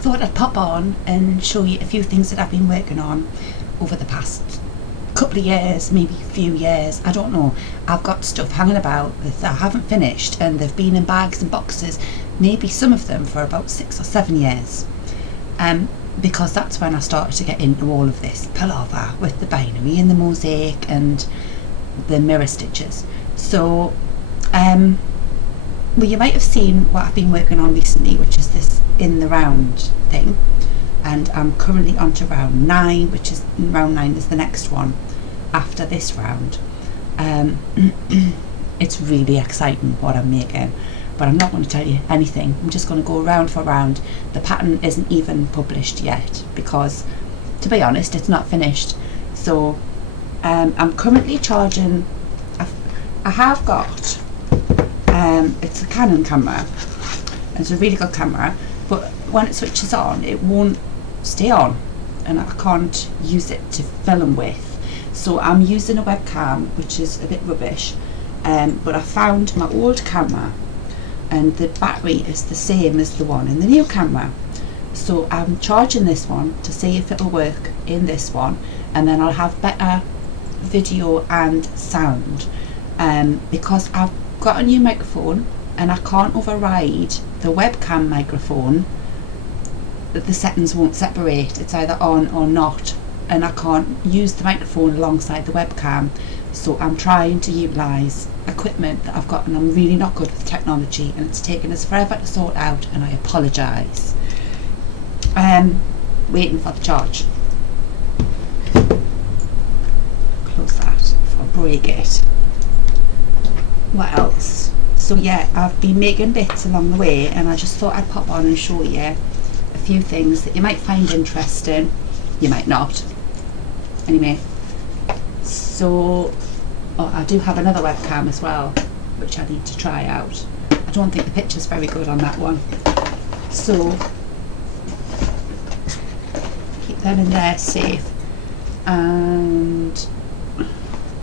thought I'd pop on and show you a few things that I've been working on over the past couple of years, maybe a few years, I don't know. I've got stuff hanging about that I haven't finished, and they've been in bags and boxes, maybe some of them for about 6 or 7 years, because that's when I started to get into all of this palaver with the binary and the mosaic and the mirror stitches. So well, you might have seen what I've been working on recently, which is this in the round thing, and I'm currently on to round 9, which is round 9 is the next one after this round. It's really exciting what I'm making, but I'm not going to tell you anything. I'm just going to go round for round. The pattern isn't even published yet because, to be honest, it's not finished. So I'm currently charging, I have got it's a Canon camera. It's a really good camera, but when it switches on it won't stay on and I can't use it to film with. So I'm using a webcam, which is a bit rubbish, but I found my old camera and the battery is the same as the one in the new camera. So I'm charging this one to see if it'll work in this one, and then I'll have better video and sound, because I've got a new microphone and I can't override the webcam microphone. The settings won't separate, it's either on or not, and I can't use the microphone alongside the webcam. So I'm trying to utilise equipment that I've got, and I'm really not good with technology, and it's taken us forever to sort out, and I apologise. Waiting for the charge. Close that before I break it. What else? So yeah, I've been making bits along the way, and I just thought I'd pop on and show you a few things that you might find interesting, you might not. Anyway, so I do have another webcam as well, which I need to try out. I don't think the picture's very good on that one, so keep them in there safe. And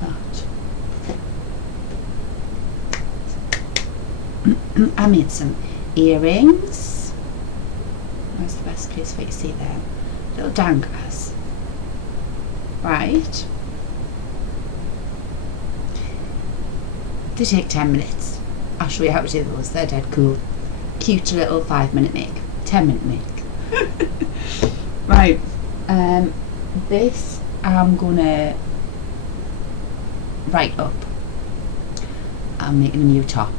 that. I made some earrings. Where's the best place for you to see them? Little danglers. Right. They take 10 minutes. I'll show you how to do those. They're dead cool. Cute little 5-minute make. 10-minute make. Right. This I'm gonna write up. I'm making a new top.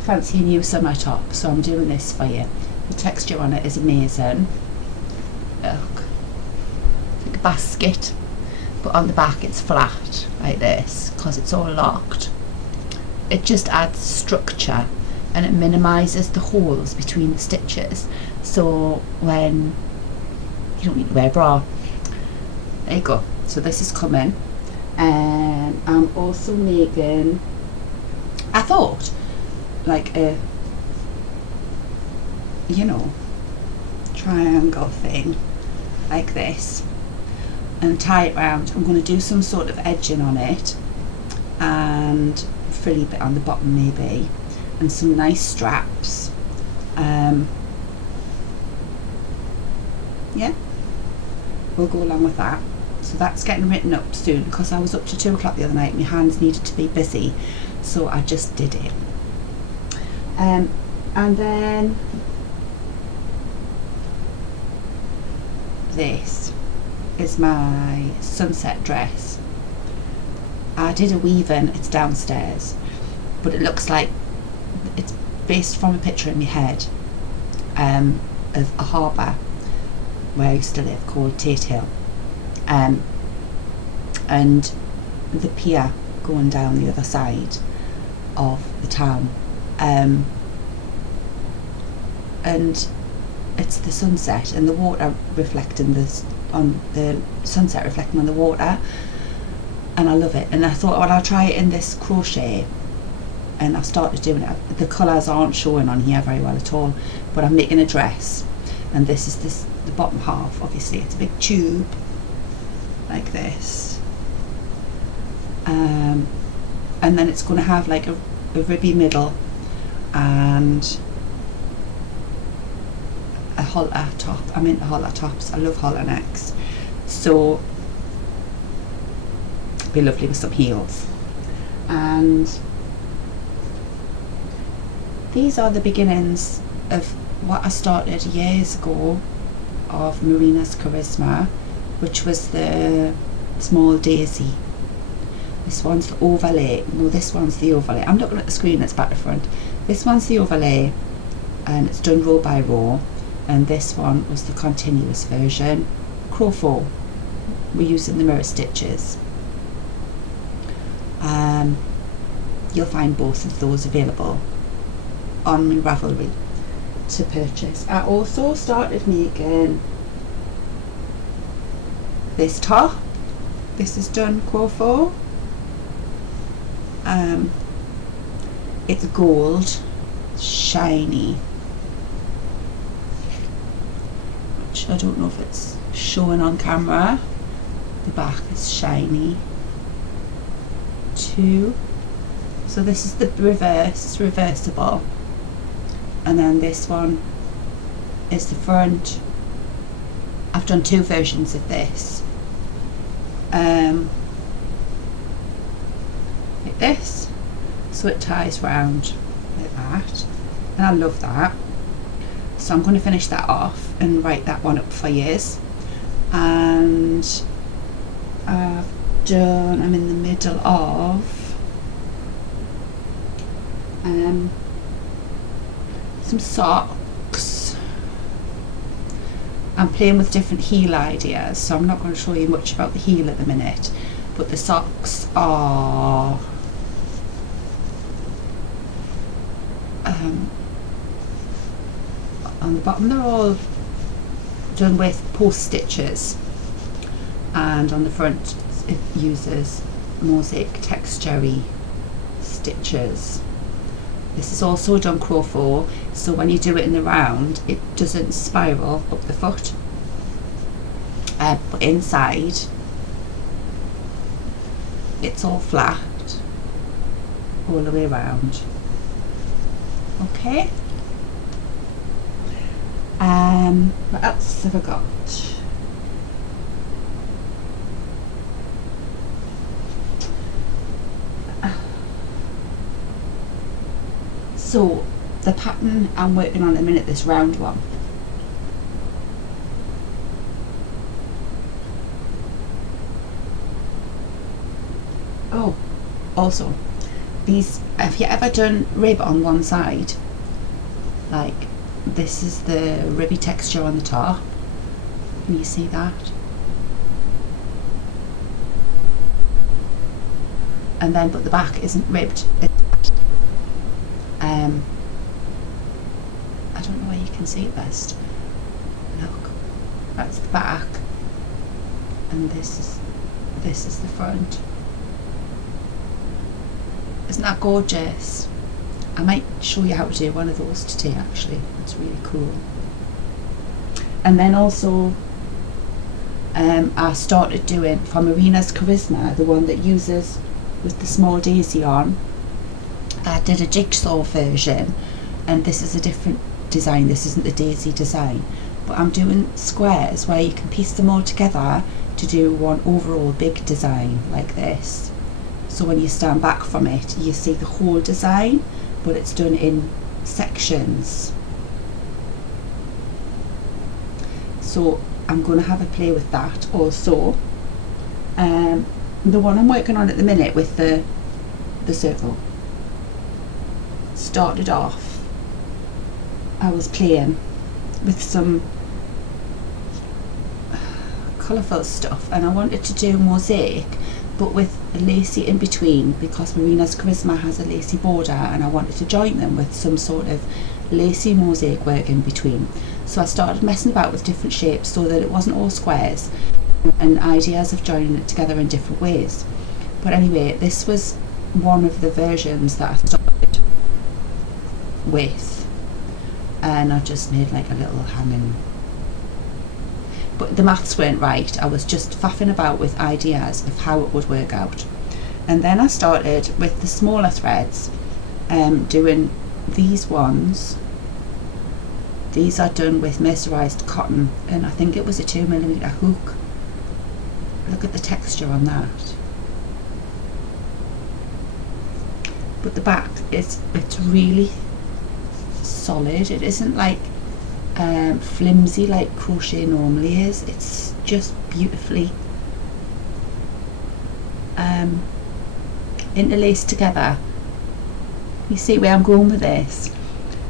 Fancy a new summer top, so I'm doing this for you. The texture on it is amazing. Look, it's like a basket, but on the back it's flat like this because it's all locked. It just adds structure and it minimises the holes between the stitches, so when you don't need to wear a bra. There you go. So this is coming, and I'm also making, I thought, like a, you know, triangle thing like this and tie it round. I'm going to do some sort of edging on it and frilly bit on the bottom maybe, and some nice straps. Yeah, we'll go along with that. So that's getting written up soon, because I was up to 2 o'clock the other night and my hands needed to be busy, so I just did it. And then this is my sunset dress. I did a weave-in, it's downstairs, but it looks like it's based from a picture in my head of a harbour where I used to live called Tate Hill, and the pier going down the other side of the town, and it's the sunset and the water reflecting this on the sunset reflecting on the water, and I love it. And I thought, well, I'll try it in this crochet, and I started doing it. The colours aren't showing on here very well at all, but I'm making a dress, and this is the bottom half. Obviously it's a big tube like this, and then it's going to have like a ribby middle and a halter top. I'm into halter tops. I love halter necks. So it'd be lovely with some heels. And these are the beginnings of what I started years ago of Marina's Charisma, which was the small daisy. This one's the overlay. No, this one's the overlay. I'm looking at the screen, it's back to front. This one's the overlay, and it's done row by row. And this one was the continuous version. Cro-faux. We're using the mirror stitches. You'll find both of those available on my Ravelry to purchase. I also started making this top. This is done Cro-faux. It's gold, shiny, which I don't know if it's showing on camera. The back is shiny too. So this is the reverse, it's reversible, and then this one is the front. I've done two versions of this, like this, so it ties round like that, and I love that. So I'm going to finish that off and write that one up for years. And I'm in the middle of some socks. I'm playing with different heel ideas, so I'm not going to show you much about the heel at the minute, but the socks are on the bottom, they're all done with post stitches, and on the front it uses Mosaic texture-y stitches. This is also done Cro-faux, so when you do it in the round it doesn't spiral up the foot, but inside it's all flat all the way around. Okay. What else have I got? So the pattern I'm working on at the minute, this round one, oh, also these, have you ever done rib on one side? Like this is the ribby texture on the top. Can you see that? And then, but the back isn't ribbed. I don't know where you can see it best. Look, that's the back, and this is the front. Isn't that gorgeous? I might show you how to do one of those today actually. It's really cool. And then also I started doing for Marina's Charisma, the one that uses with the small daisy on. I did a jigsaw version, and this is a different design. This isn't the daisy design, but I'm doing squares where you can piece them all together to do one overall big design like this. So when you stand back from it, you see the whole design, but it's done in sections. So I'm going to have a play with that also. The one I'm working on at the minute with the circle, started off, I was playing with some colourful stuff, and I wanted to do mosaic but with a lacy in between, because Marina's Charisma has a lacy border, and I wanted to join them with some sort of lacy mosaic work in between. So I started messing about with different shapes so that it wasn't all squares, and ideas of joining it together in different ways. But anyway, this was one of the versions that I started with, and I just made like a little hanging, but the maths weren't right. I was just faffing about with ideas of how it would work out. And then I started with the smaller threads, doing these ones These are done with mercerized cotton, and I think it was a 2mm hook. Look at the texture on that. But the back it's really solid. It isn't like flimsy like crochet normally is. It's just beautifully interlaced together. You see where I'm going with this?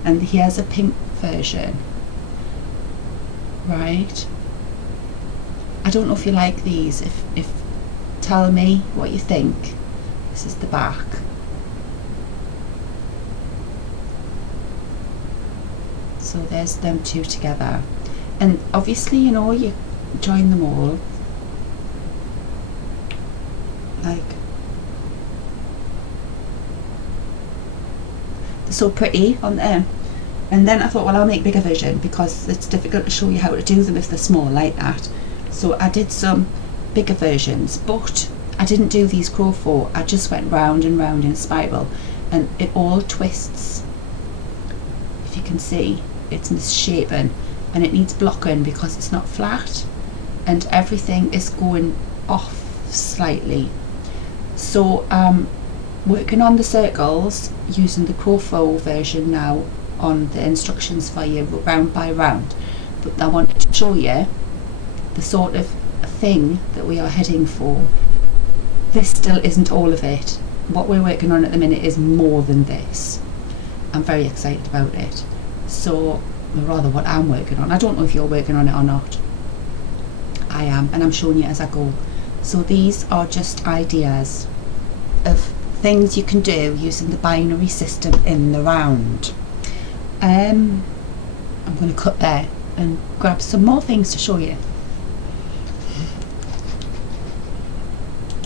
And here's a pink version, right? I don't know if you like these. If tell me what you think. This is the back. So there's them two together, and obviously, you know, you join them all like they're so pretty on there. And then I thought, well, I'll make bigger version because it's difficult to show you how to do them if they're small like that. So I did some bigger versions, but I didn't do these Cro-faux. I just went round and round in spiral, and it all twists. If you can see, it's misshapen and it needs blocking because it's not flat, and everything is going off slightly. So working on the circles using the Cro-faux version now on the instructions for you round by round, but I wanted to show you the sort of thing that we are heading for. This still isn't all of it. What we're working on at the minute is more than this. I'm very excited about it. So, or rather what I'm working on. I don't know if you're working on it or not. I am, and I'm showing you as I go. So these are just ideas of things you can do using the binary system in the round. I'm going to cut there and grab some more things to show you.